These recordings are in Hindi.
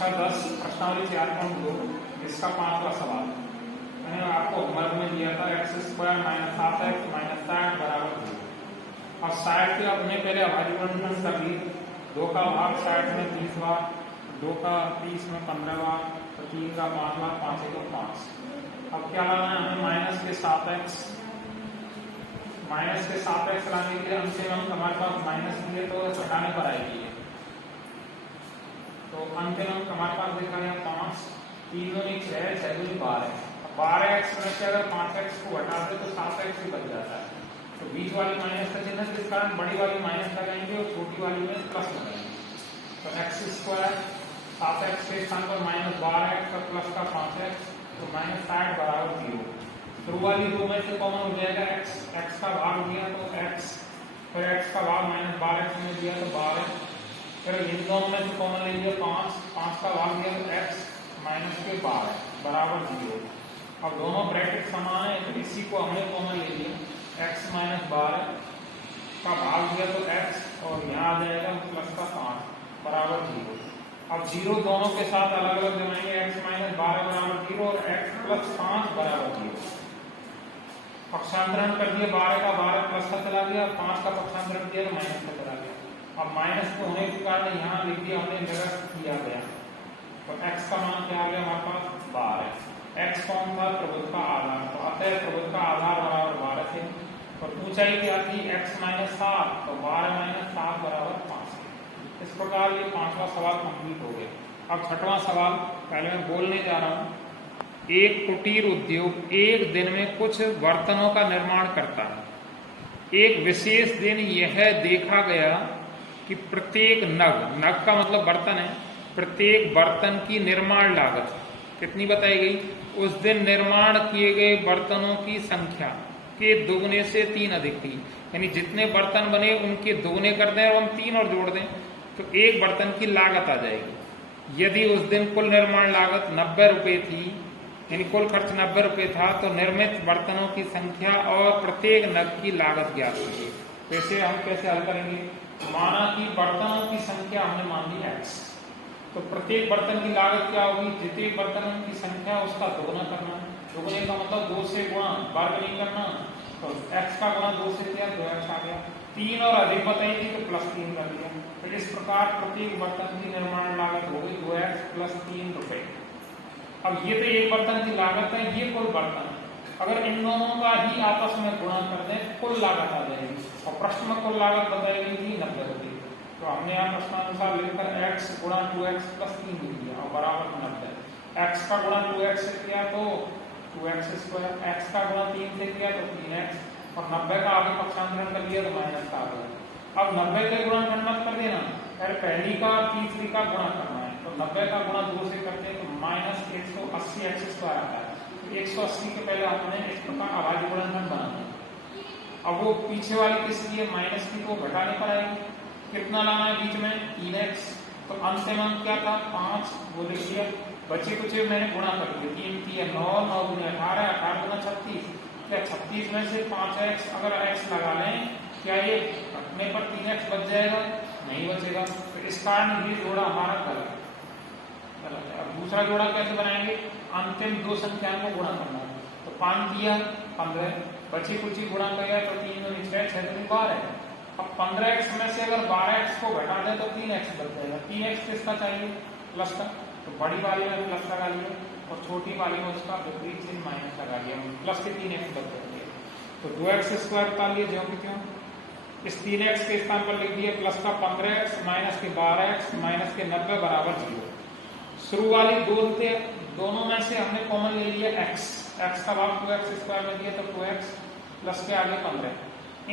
कक्षा 10 प्रश्नावली 4.2 इसका 5वां सवाल। मैंने आपको होमवर्क में दिया था x² - 7x - 60 बराबर 0। अब 60 के अपने पहले अभाज्य गुणनखंड कर लिए। 2 का भाग 60 में 30 बार, 2 का 30 में 15 बार, तो 3 का 5 बार, 5 को 5। अब क्या लाना है हमें? माइनस के 7x लाने के लिए अंतिम अंक हमारे पास माइनस दिए तो घटाने पर आएगी। तो अंतिम अंक हमारे पास देखा गया 5, 3 दूनी 6, 6 दूनी 12। 12x में से अगर 5x को घटा दे तो 7x ही बच जाता है। तो बीच वाली माइनस का चिन्ह, जिस कारण बड़ी वाली माइनस लगाएंगे और छोटी वाली में प्लस लगाएंगे। तो x² 7x के स्थान पर -12x और प्लस का 5x, तो -60 बराबर 0। शुरू वाली दो में से कॉमन हो जाएगा x का भाग दिया तो x, फिर x का भाग -12x में दिया तो 12, फिर इन दोनों में से कॉमन ले लिया 5 का भाग दिया तो x -12 बराबर 0। अब दोनों ब्रैकेट समान है तो इसी को हमने कॉमन ले लिया। x -12 का भाग दिया तो x और यहाँ आ जाएगा प्लस का 5 बराबर 0। अब 0 दोनों के साथ अलग अलग जमाएंगे। x -12 बराबर 0 और x + 5 बराबर 0। पक्षांतरण कर दिया, 12 का 12 प्लस का चला गया, 5 का पक्षांतरण किया तो माइनस का चला गया। अब माइनस को होने के कारण यहाँ लिख दिया हमने, निरस्त किया गया। तो x का मान क्या आ गया हमारे पास? 12। x कौन था? प्रबुद्ध का आधार। तो अतः प्रबुद्ध का आधार बराबर 12 थे। और ऊंचाई क्या थी? x - 7, तो 12 - 7 बराबर 5। इस प्रकार ये 5वां सवाल कंप्लीट हो गया। अब 6वां सवाल पहले मैं बोलने जा रहा हूँ। एक कुटीर उद्योग एक दिन में कुछ बर्तनों का निर्माण करता है। एक विशेष दिन यह देखा गया कि प्रत्येक नग का मतलब बर्तन है, प्रत्येक बर्तन की निर्माण लागत कितनी बताई गई? उस दिन निर्माण किए गए बर्तनों की संख्या के दुगने से 3 अधिक थी। यानी जितने बर्तन बने उनके दुगने कर दें और हम 3 और जोड़ दें तो एक बर्तन की लागत आ जाएगी। यदि उस दिन कुल निर्माण लागत 90 रुपये थी, यानी कुल खर्च 90 रुपये था, तो निर्मित बर्तनों की संख्या और प्रत्येक नग की लागत ज्ञात कीजिए। तो इसे हम कैसे हल करेंगे? माना कि बर्तनों की संख्या हमने मान ली x, तो प्रत्येक बर्तन की लागत क्या होगी? जितने बर्तनों की संख्या उसका दोगुना करना। दोगुने का मतलब 2 से गुणा, वर्ग नहीं करना। तो x का गुणा 2 से किया, 2x आ गया। 3 और अधिक बताई थी तो +3 कर दिया। तो इस प्रकार प्रत्येक बर्तन की निर्माण लागत हो गई 2x + 3 रुपये। अब ये तो एक बर्तन की लागत है, ये कुल बर्तन है। अगर इन दोनों का ही आपस में गुणा कर दें कुल लागत आ जाएगी। और प्रश्न में कुल लागत बताई गई थी 90 रुपये। तो हमने यहाँ प्रश्नानुसार लिखकर x × 2x + 3 लिख दिया और बराबर 90। x का गुणा 2x से किया तो 2x², x का गुणा 3 से किया तो 3x, और 90 का आगे पक्षांतरण कर लिया तो माइनस का आ गया। अब 90 के गुणनखंड मत कर देना, पहली का तीसरी का गुणा करना है। तो 90 का गुणा 2 से करते हैं तो -180 x² आता है। 180 के पहले हमने इस प्रकार अभाज्य गुणनखंड बनाना है। अब वो पीछे वाली किसकी है? माइनस की, को घटाने पर आएगी। कितना लाना है बीच में? 3x। तो अंतिम अंक क्या था? 5, वो लिख दिया। बचे कुचे मैंने गुणा कर दिया। 3 3 9, 9 × 18, 18 × 36। क्या 36 में से 5x अगर x लगा लें, क्या ये घटने पर 3x बच जाएगा? नहीं बचेगा। तो इस कारण ये जोड़ा हमारा गलत है। अब दूसरा जोड़ा कैसे बनाएंगे? अंतिम 2 संख्याओं को गुणा करना है। तो 5 दिया 15, बची कुची गुणा किया तो 3 दूनी 6, 6 दूनी 12। अब 15x में से अगर 12x को घटा दे तो 3x बच जाएगा। 3x किसका चाहिए? प्लस का। तो बड़ी वाली में प्लस लगा लिया और छोटी वाली में उसका विपरीत चिन्ह माइनस लगा लिया। प्लस के 3x बच जाएंगे। तो 2x² उतार लिया ज्यों की त्यों। इस 3x के स्थान पर लिख दिया प्लस का 15x माइनस के 12x माइनस के 90 बराबर 0। शुरू वाली दोनों में से हमने कॉमन ले लिया x का भाग 2x² में दिया तो 2x प्लस के आगे 15।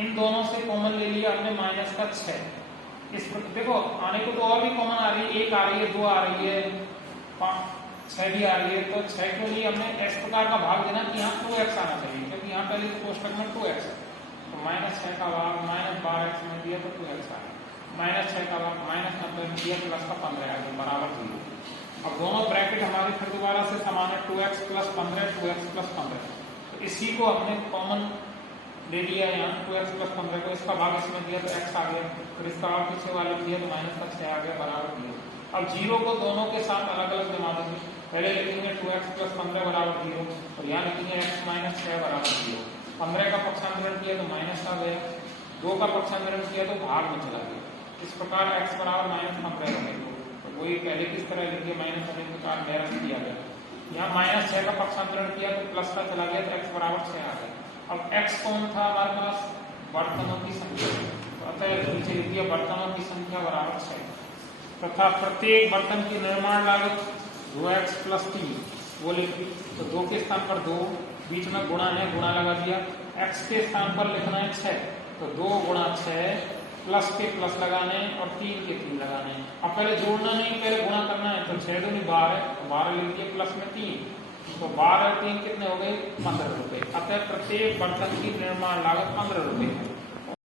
इन दोनों से कॉमन ले लिया हमने माइनस का 6। इस देखो आने को तो और भी कॉमन आ रही है, 1 आ रही है, 2 आ रही है, 6 भी आ रही है। तो 6 के लिए हमने इस प्रकार का भाग देना कि यहाँ 2x आना चाहिए, क्योंकि यहाँ पहले कोष्टक में 2x है। तो -6 का भाग -12x में दिया तो 2x आ गया। -6 का भाग -90 में दिया प्लस का 15 आ गया बराबर 0। अब दोनों ब्रैकेट हमारे फिर दोबारा से समान है। 2x + 15, 2x + 15। तो इसी को हमने कॉमन ले लिया यहाँ 2x + 15 को। इसका भाग इसमें दिया तो x आ गया, फिर इसका भाग पीछे वाले दिया तो -6 आ गया बराबर 0। अब 0 को दोनों के साथ अलग अलग जमा देंगे। पहले लिखेंगे 2x + 15 बराबर 0 और यहाँ लिखेंगे x - 6 बराबर 0। 15 का पक्षांतरण किया तो माइनस आ गया, 2 का पक्षांतरण किया तो भाग में चला गया। इस प्रकार x बराबर -15 रखेंगे। तो वही पहले किस तरह लिखिए, माइनस होने के प्रकार डायरेक्ट किया गया। यहाँ -6 का पक्षांतरण किया तो प्लस का चला गया तो x बराबर 6 आ गया। अब x कौन था हमारे पास? बर्तनों की संख्या। अतः नीचे लिख दिया बर्तनों की संख्या बराबर 6 तथा प्रत्येक बर्तन की निर्माण लागत 2x + 3 वो लिखी। तो 2 के स्थान पर 2, बीच में गुणा है, गुणा लगा दिया। x के स्थान पर लिखना है 6, तो 2 × 6 प्लस के प्लस लगाने और 3 के 3 लगाने। अब पहले जोड़ना नहीं, पहले गुणा करना है। तो 6 दूनी 12, 12 लिख दिए प्लस में 3, तो 12 और 3 कितने हो गए? 15 रुपए। अतः प्रत्येक बर्तन की निर्माण लागत 15 रुपए है।